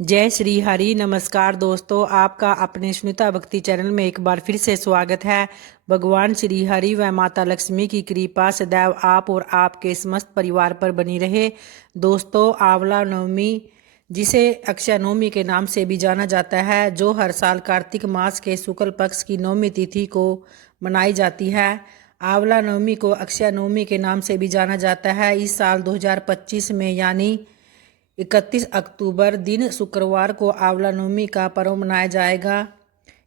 जय श्री हरि। नमस्कार दोस्तों, आपका अपने सुनीता भक्ति चैनल में एक बार फिर से स्वागत है। भगवान श्री हरि व माता लक्ष्मी की कृपा सदैव आप और आपके समस्त परिवार पर बनी रहे। दोस्तों, आंवला नवमी, जिसे अक्षय नवमी के नाम से भी जाना जाता है, जो हर साल कार्तिक मास के शुक्ल पक्ष की नवमी तिथि को मनाई जाती है। आंवला नवमी को अक्षय नवमी के नाम से भी जाना जाता है। इस साल 2025 में यानी 31 अक्टूबर दिन शुक्रवार को आंवला नवमी का पर्व मनाया जाएगा।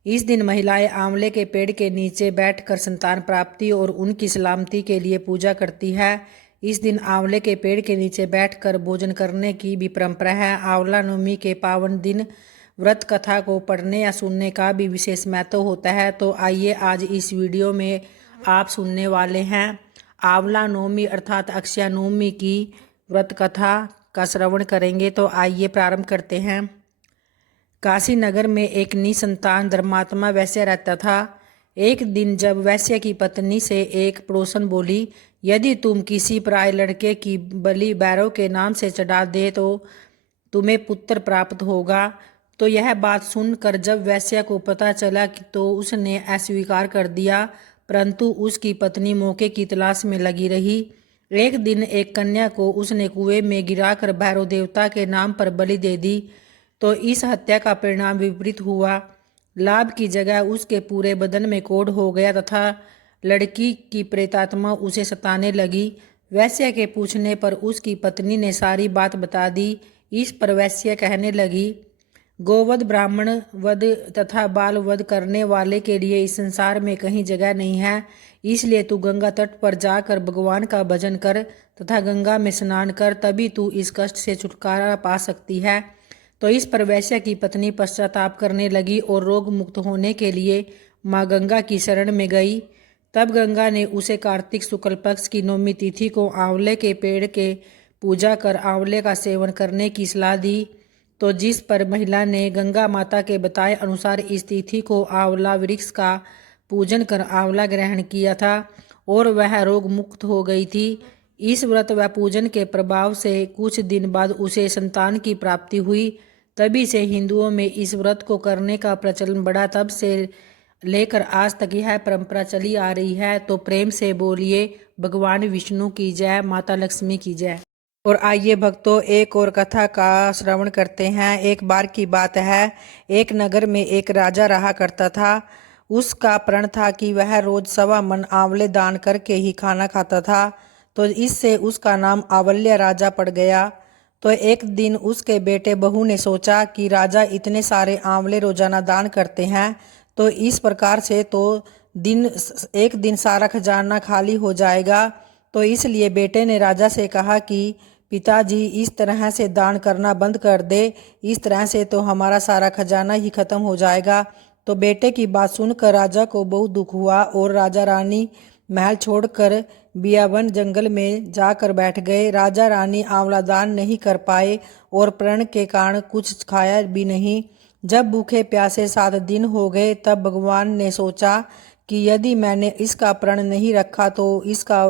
इस दिन महिलाएं आंवले के पेड़ के नीचे बैठकर संतान प्राप्ति और उनकी सलामती के लिए पूजा करती है। इस दिन आंवले के पेड़ के नीचे बैठकर भोजन करने की भी परंपरा है। आंवला नवमी के पावन दिन व्रत कथा को पढ़ने या सुनने का भी विशेष महत्व होता है। तो आइए आज इस वीडियो में आप सुनने वाले हैं आंवला नवमी अर्थात अक्षय नवमी की व्रत कथा का श्रवण करेंगे। तो आइए प्रारंभ करते हैं। काशी नगर में एक निसंतान धर्मात्मा वैश्य रहता था। एक दिन जब वैश्य की पत्नी से एक पड़ोसन बोली, यदि तुम किसी पराये लड़के की बलि भैरव के नाम से चढ़ा दे तो तुम्हें पुत्र प्राप्त होगा। तो यह बात सुनकर जब वैश्य को पता चला तो उसने अस्वीकार कर दिया, परंतु उसकी पत्नी मौके की तलाश में लगी रही। एक दिन एक कन्या को उसने कुएं में गिराकर भैरव देवता के नाम पर बलि दे दी। तो इस हत्या का परिणाम विपरीत हुआ। लाभ की जगह उसके पूरे बदन में कोढ़ हो गया तथा लड़की की प्रेतात्मा उसे सताने लगी। वैश्य के पूछने पर उसकी पत्नी ने सारी बात बता दी। इस पर वैश्य कहने लगी, गोवध, ब्राह्मण वध तथा बाल वध करने वाले के लिए इस संसार में कहीं जगह नहीं है। इसलिए तू गंगा तट पर जाकर भगवान का भजन कर तथा गंगा में स्नान कर, तभी तू इस कष्ट से छुटकारा पा सकती है। तो इस पर वैश्य की पत्नी पश्चाताप करने लगी और रोग मुक्त होने के लिए माँ गंगा की शरण में गई। तब गंगा ने उसे कार्तिक शुक्ल पक्ष की नवमी तिथि को आंवले के पेड़ के पूजा कर आंवले का सेवन करने की सलाह दी। तो जिस पर महिला ने गंगा माता के बताए अनुसार इस तिथि को आंवला वृक्ष का पूजन कर आंवला ग्रहण किया था और वह रोग मुक्त हो गई थी। इस व्रत व पूजन के प्रभाव से कुछ दिन बाद उसे संतान की प्राप्ति हुई। तभी से हिंदुओं में इस व्रत को करने का प्रचलन बढ़ा। तब से लेकर आज तक यह परंपरा चली आ रही है। तो प्रेम से बोलिए भगवान विष्णु की जय, माता लक्ष्मी की जय। और आइए भक्तों, एक और कथा का श्रवण करते हैं। एक बार की बात है, एक नगर में एक राजा रहा करता था। उसका प्रण था कि वह रोज 1.25 मन आंवले दान करके ही खाना खाता था। तो इससे उसका नाम आंवल्य राजा पड़ गया। तो एक दिन उसके बेटे बहू ने सोचा कि राजा इतने सारे आंवले रोजाना दान करते हैं, तो इस प्रकार से तो एक दिन सारा खजाना खाली हो जाएगा। तो इसलिए बेटे ने राजा से कहा कि पिताजी, इस तरह से दान करना बंद कर दे, इस तरह से तो हमारा सारा खजाना ही खत्म हो जाएगा। तो बेटे की बात सुनकर राजा को बहुत दुख हुआ और राजा रानी महल छोड़कर बियावन जंगल में जाकर बैठ गए। राजा रानी आंवला दान नहीं कर पाए और प्रण के कारण कुछ खाया भी नहीं। जब भूखे प्यासे 7 दिन हो गए तब भगवान ने सोचा कि यदि मैंने इसका प्रण नहीं रखा तो इसका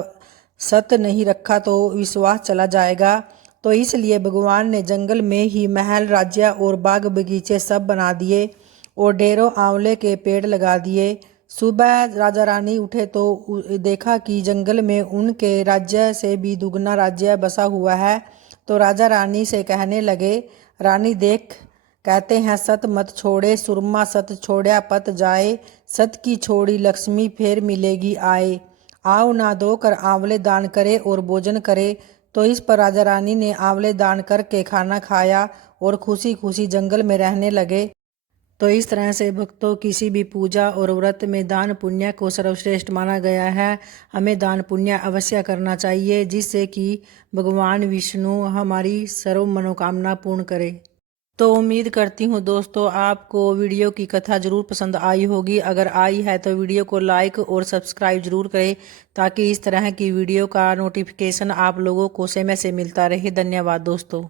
सत्य नहीं रखा तो विश्वास चला जाएगा। तो इसलिए भगवान ने जंगल में ही महल, राज्य और बाग बगीचे सब बना दिए और ढेरों आंवले के पेड़ लगा दिए। सुबह राजा रानी उठे तो देखा कि जंगल में उनके राज्य से भी दुगना राज्य बसा हुआ है। तो राजा रानी से कहने लगे, रानी देख, कहते हैं सत मत छोड़े सुरमा, सत छोड़या पत जाए, सत की छोड़ी लक्ष्मी फिर मिलेगी आए। आओ ना दो कर आंवले दान करे और भोजन करे। तो इस पर राजा रानी ने आंवले दान करके खाना खाया और खुशी खुशी जंगल में रहने लगे। तो इस तरह से भक्तों, किसी भी पूजा और व्रत में दान पुण्य को सर्वश्रेष्ठ माना गया है। हमें दान पुण्य अवश्य करना चाहिए, जिससे कि भगवान विष्णु हमारी सर्व मनोकामना पूर्ण करे। तो उम्मीद करती हूँ दोस्तों, आपको वीडियो की कथा ज़रूर पसंद आई होगी। अगर आई है तो वीडियो को लाइक और सब्सक्राइब ज़रूर करें, ताकि इस तरह की वीडियो का नोटिफिकेशन आप लोगों को समय से मिलता रहे। धन्यवाद दोस्तों।